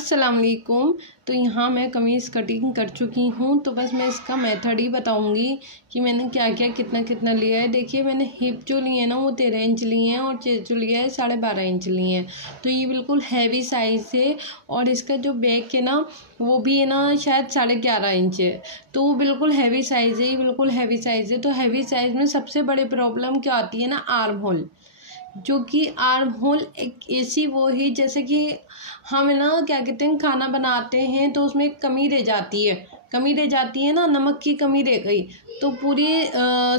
अस्सलाम वालेकुम। तो यहाँ मैं कमीज़ कटिंग कर चुकी हूँ, तो बस मैं इसका मेथड ही बताऊँगी कि मैंने क्या क्या कितना कितना लिया है। देखिए मैंने हिप जो लिए हैं ना वो 13 इंच लिए हैं और चेस्ट जो लिया है 12.5 इंच लिए हैं। तो ये बिल्कुल हैवी साइज़ है और इसका जो बैक है ना वो भी है ना शायद 11.5 इंच है। तो वो बिल्कुल हैवी साइज़ है, ये बिल्कुल हैवी साइज़ है। तो हैवी साइज़ में सबसे बड़ी प्रॉब्लम क्या आती है ना, आर्म होल। जो कि आर्म होल एक ऐसी वो है जैसे कि हम ना क्या कहते हैं खाना बनाते हैं तो उसमें कमी रह जाती है ना, नमक की कमी रह गई तो पूरी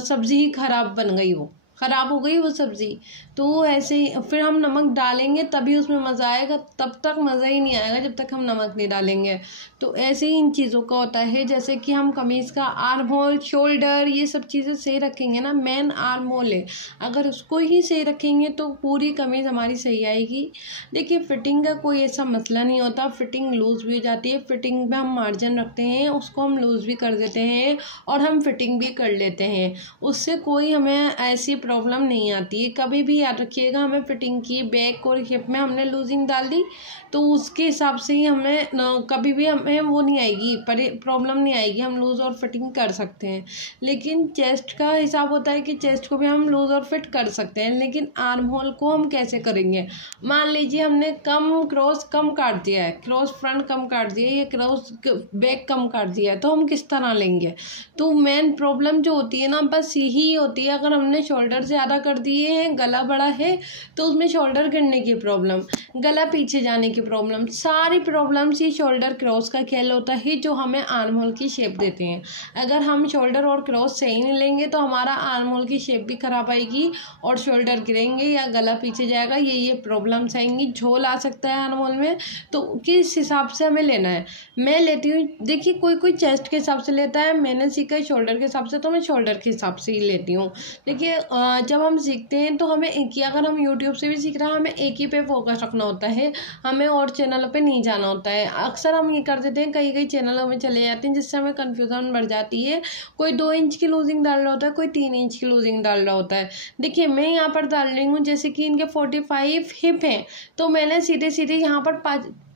सब्ज़ी ही ख़राब बन गई, वो ख़राब हो गई वो सब्ज़ी। तो ऐसे ही फिर हम नमक डालेंगे तभी उसमें मज़ा आएगा, तब तक मज़ा ही नहीं आएगा जब तक हम नमक नहीं डालेंगे। तो ऐसे ही इन चीज़ों का होता है, जैसे कि हम कमीज़ का आर्म होल, शोल्डर, ये सब चीज़ें सही रखेंगे ना। मेन आर्म होल है, अगर उसको ही सही रखेंगे तो पूरी कमीज़ हमारी सही आएगी। देखिए फिटिंग का कोई ऐसा मसला नहीं होता, फिटिंग लूज़ भी हो जाती है। फिटिंग में हम मार्जिन रखते हैं, उसको हम लूज़ भी कर देते हैं और हम फिटिंग भी कर लेते हैं, उससे कोई हमें ऐसी प्रॉब्लम नहीं आती है। कभी भी याद रखिएगा, हमें फिटिंग की बैक और हिप में हमने लूजिंग डाल दी तो उसके हिसाब से ही हमें कभी भी हमें वो नहीं आएगी, प्रॉब्लम नहीं आएगी, हम लूज़ और फिटिंग कर सकते हैं। लेकिन चेस्ट का हिसाब होता है कि चेस्ट को भी हम लूज़ और फिट कर सकते हैं, लेकिन आर्म होल को हम कैसे करेंगे। मान लीजिए हमने क्रॉस कम काट दिया है, क्रॉस फ्रंट कम काट दिया है या क्रॉस बैक कम काट दिया है, तो हम किस तरह लेंगे। तो मेन प्रॉब्लम जो होती है ना बस यही होती है, अगर हमने शोल्डर ज़्यादा कर दिए हैं, गला बड़ा है तो उसमें शोल्डर गिरने की प्रॉब्लम, गला पीछे जाने की प्रॉब्लम, सारी प्रॉब्लम्स ही शोल्डर क्रॉस का खेल होता है जो हमें आर्म होल की शेप देते हैं। अगर हम शोल्डर और क्रॉस सही नहीं लेंगे तो हमारा आर्म होल की शेप भी खराब आएगी और शोल्डर गिरेंगे या गला पीछे जाएगा, ये प्रॉब्लम्स आएंगी, झोल आ सकता है आर्म होल में। तो किस हिसाब से हमें लेना है, मैं लेती हूँ। देखिए कोई कोई चेस्ट के हिसाब से लेता है, मैंने सीखा है शोल्डर के हिसाब से, तो मैं शोल्डर के हिसाब से ही लेती हूँ। देखिए जब हम सीखते हैं तो हमें एक ही, अगर हम यूट्यूब से भी सीख रहे हैं हमें एक ही पे फोकस रखना होता है, हमें और चैनलों पे नहीं जाना होता है। अक्सर हम ये कर देते हैं, कई चैनलों में चले जाते हैं जिससे हमें कन्फ्यूज़न बढ़ जाती है। कोई 2 इंच की लूजिंग डाल रहा होता है, कोई 3 इंच की लूजिंग डाल रहा होता है। देखिए मैं यहाँ पर डाल रही हूँ, जैसे कि इनके 45 हिप हैं तो मैंने सीधे सीधे यहाँ पर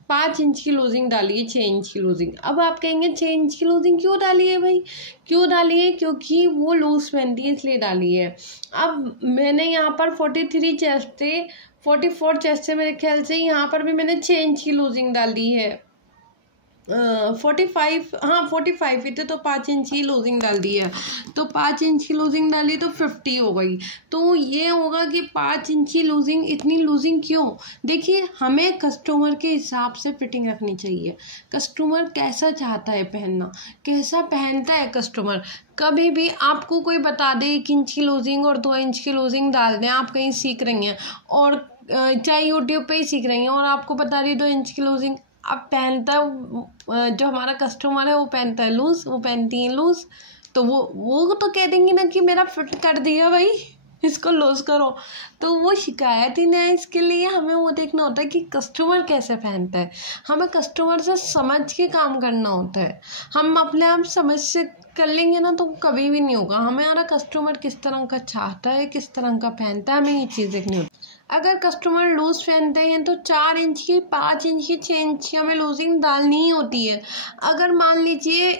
5 इंच की लूजिंग डाली है, 6 इंच की लूजिंग। अब आप कहेंगे 6 इंच की लूजिंग क्यों डाली है भाई, क्यों डाली है, क्योंकि वो लूज पहनती है इसलिए डाली है। अब मैंने यहाँ पर 43 चेस्ट थे, 44 चेस्ट से मेरे ख्याल से यहाँ पर भी मैंने 6 इंच की लूजिंग डाली है। 45 ही थे तो 5 इंच की लूजिंग डाल दी है, तो 5 इंच की लूजिंग डाली तो 50 हो गई। तो ये होगा कि 5 इंच की लूजिंग, इतनी लूजिंग क्यों। देखिए हमें कस्टमर के हिसाब से फिटिंग रखनी चाहिए, कस्टमर कैसा चाहता है पहनना, कैसा पहनता है कस्टमर। कभी भी आपको कोई बता दे 1 इंच की लूजिंग और 2 इंच की लूजिंग डाल दें, आप कहीं सीख रही हैं और चाहे यूट्यूब पे ही सीख रही हैं और आपको बता रही 2 इंच की लूजिंग, अब पहनता है जो हमारा कस्टमर है वो पहनता है लूज़, वो पहनती है लूज़, तो वो तो कह देंगी ना कि मेरा फिट कर दिया भाई, इसको लूज़ करो। तो वो शिकायत ही नहीं है। इसके लिए हमें वो देखना होता है कि कस्टमर कैसे पहनता है, हमें कस्टमर से समझ के काम करना होता है। हम अपने आप समझ से कर लेंगे ना तो कभी भी नहीं होगा। हमारा कस्टमर किस तरह का चाहता है, किस तरह का पहनता है, हमें ये चीज़ देखनी होती है। अगर कस्टमर लूज़ पहनते हैं तो 4 इंच की, 5 इंच की, 6 इंच की हमें लूजिंग डालनी ही होती है। अगर मान लीजिए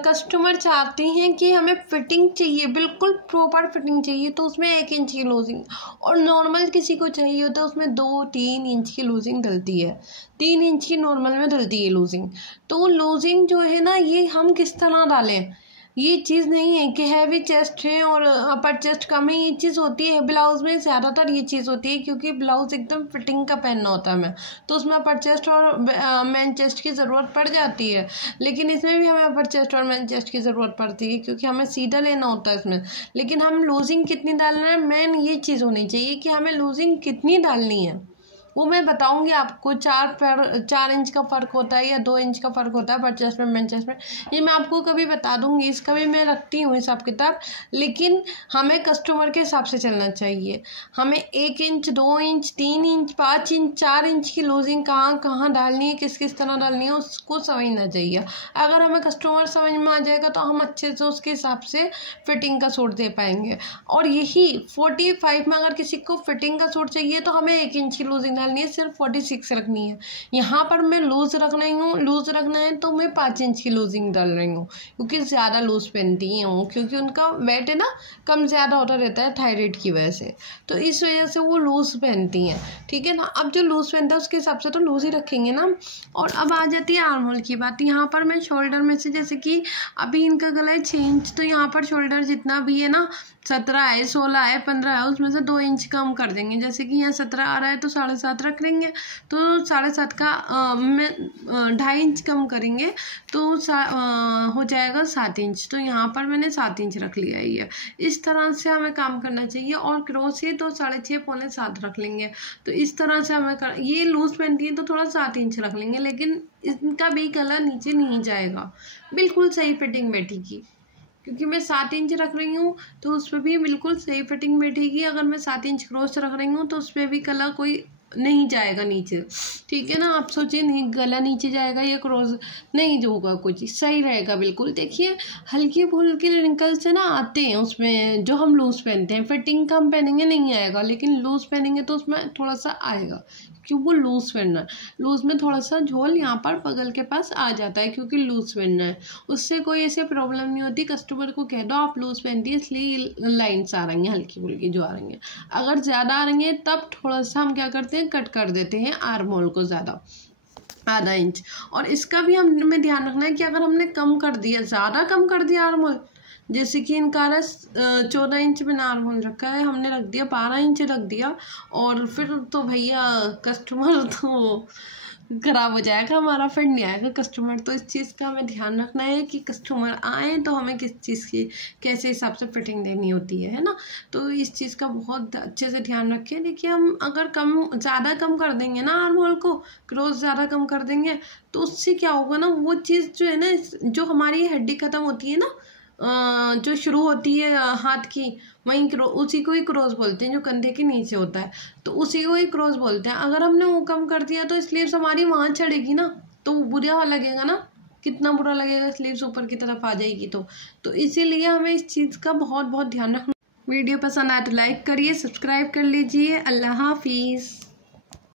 कस्टमर चाहते हैं कि हमें फिटिंग चाहिए, बिल्कुल प्रॉपर फिटिंग चाहिए, तो उसमें 1 इंच की लूजिंग, और नॉर्मल किसी को चाहिए होता है उसमें 2-3 इंच की लूजिंग डलती है, 3 इंच की नॉर्मल में डलती है लूजिंग। तो लूजिंग जो है ना ये हम किस तरह डालें, ये चीज़ नहीं है कि हैवी चेस्ट है और अपर चेस्ट कम है, ये चीज़ होती है ब्लाउज़ में ज़्यादातर, ये चीज़ होती है क्योंकि ब्लाउज़ एकदम फिटिंग का पहनना होता है हमें, तो उसमें अपर चेस्ट और मेन चेस्ट की ज़रूरत पड़ जाती है। लेकिन इसमें भी हमें अपर चेस्ट और मेन चेस्ट की ज़रूरत पड़ती है क्योंकि हमें सीधा लेना होता है इसमें। लेकिन हम लूजिंग कितनी डालना है, मेन ये चीज़ होनी चाहिए कि हमें लूजिंग कितनी डालनी है, वो मैं बताऊंगी आपको। 4 इंच का फ़र्क होता है या 2 इंच का फ़र्क होता है अपर चेस्ट में, मेन चेस्ट में, ये मैं आपको कभी बता दूंगी, इसका भी मैं रखती हूँ हिसाब किताब। लेकिन हमें कस्टमर के हिसाब से चलना चाहिए, हमें 1 inch, 2 inch, 3 inch, 5 inch, 4 inch की लूजिंग कहाँ कहाँ डालनी है, किस किस तरह डालनी है, उसको समझना चाहिए। अगर हमें कस्टमर समझ में आ जाएगा तो हम अच्छे से उसके हिसाब से फिटिंग का सूट दे पाएंगे। और यही 45 में अगर किसी को फिटिंग का सूट चाहिए तो हमें 1 इंच की लूजिंग डालनी है, सिर्फ 46 रखनी है। यहाँ पर मैं लूज़ रख रही हूँ, लूज़ रखना है तो मैं 5 इंच की लूजिंग डाल रही हूँ, क्योंकि ज़्यादा लूज़ पहनती हूँ, क्योंकि उनका वेट है ना कम ज़्यादा होता रहता है थायराइड की वजह से, तो इस वजह से वो लूज़ पहनती हैं, ठीक है ना। अब जो लूज़ पहनता है उसके हिसाब से तो लूज़ ही रखेंगे ना। और अब आ जाती है आर्म होल की बात। यहाँ पर मैं शोल्डर में से, जैसे कि अभी इनका गला है 6 इंच, तो यहाँ पर शोल्डर जितना भी है ना 17 है, 16 है, 15 है, उसमें से 2 इंच कम कर देंगे। जैसे कि यहाँ 17 आ रहा है तो 7.5 रख लेंगे, तो 7.5 का में 2.5 इंच कम करेंगे तो हो जाएगा 7 इंच। तो यहाँ पर मैंने 7 इंच रख लिया है। ये इस तरह से हमें काम करना चाहिए। और क्रॉस है तो 6.5 पौने 7 रख लेंगे। तो इस तरह से हमें ये लूज़ पहनती है तो थोड़ा 7 इंच रख लेंगे, लेकिन इनका भी गला नीचे नहीं जाएगा, बिल्कुल सही फिटिंग बैठेगी। क्योंकि मैं 7 इंच रख रही हूँ तो उस पर भी बिल्कुल सही फिटिंग बैठेगी। अगर मैं 7 इंच क्रॉस रख रही हूँ तो उस पर भी गला कोई नहीं जाएगा नीचे, ठीक है ना। आप सोचिए नहीं गला नीचे जाएगा या क्रॉस नहीं होगा, कुछ सही रहेगा बिल्कुल। देखिए हल्की फुल्की रिंकल से ना आते हैं उसमें जो हम लूज़ पहनते हैं। फिटिंग कम पहनेंगे नहीं आएगा, लेकिन लूज़ पहनेंगे तो उसमें थोड़ा सा आएगा, क्योंकि वो लूज़ पहनना है। लूज़ में थोड़ा सा झोल यहाँ पर बगल के पास आ जाता है, क्योंकि लूज़ पहनना है। उससे कोई ऐसे प्रॉब्लम नहीं होती। कस्टमर को कह दो आप लूज़ पहनती है इसलिए लाइन्स आ रही हैं हल्की फुल्की जो आ रही हैं। अगर ज़्यादा आ रही हैं तब थोड़ा सा हम क्या करते हैं, कट कर देते हैं आर्म होल को ज़्यादा, आधा इंच। और इसका भी हमें ध्यान रखना है कि अगर हमने कम कर दिया, ज़्यादा कम कर दिया आर्म होल, जैसे कि इनका 14 इंच में आर्म होल रखा है, हमने रख दिया 12 इंच रख दिया, और फिर तो भैया कस्टमर तो खराब हो जाएगा हमारा, फिर नहीं आएगा कस्टमर। तो इस चीज़ का हमें ध्यान रखना है कि कस्टमर आए तो हमें किस चीज़ की कैसे हिसाब से फिटिंग देनी होती है ना। तो इस चीज़ का बहुत अच्छे से ध्यान रखें। देखिए हम अगर ज़्यादा कम कर देंगे ना आर्म होल को, क्रॉस ज़्यादा कम कर देंगे, तो उससे क्या होगा ना, वो चीज़ जो है ना, जो हमारी हड्डी ख़त्म होती है ना, जो शुरू होती है हाथ की, वहीं उसी को ही क्रॉस बोलते हैं, जो कंधे के नीचे होता है, तो उसी को ही क्रॉस बोलते हैं। अगर हमने वो कम कर दिया तो स्लीव्स हमारी वहाँ चढ़ेगी ना, तो बुरा लगेगा ना, कितना बुरा लगेगा स्लीव्स ऊपर की तरफ आ जाएगी। तो इसीलिए हमें इस चीज़ का बहुत बहुत ध्यान रखना। वीडियो पसंद आए तो लाइक करिए, सब्सक्राइब कर लीजिए। अल्लाह हाफिज़।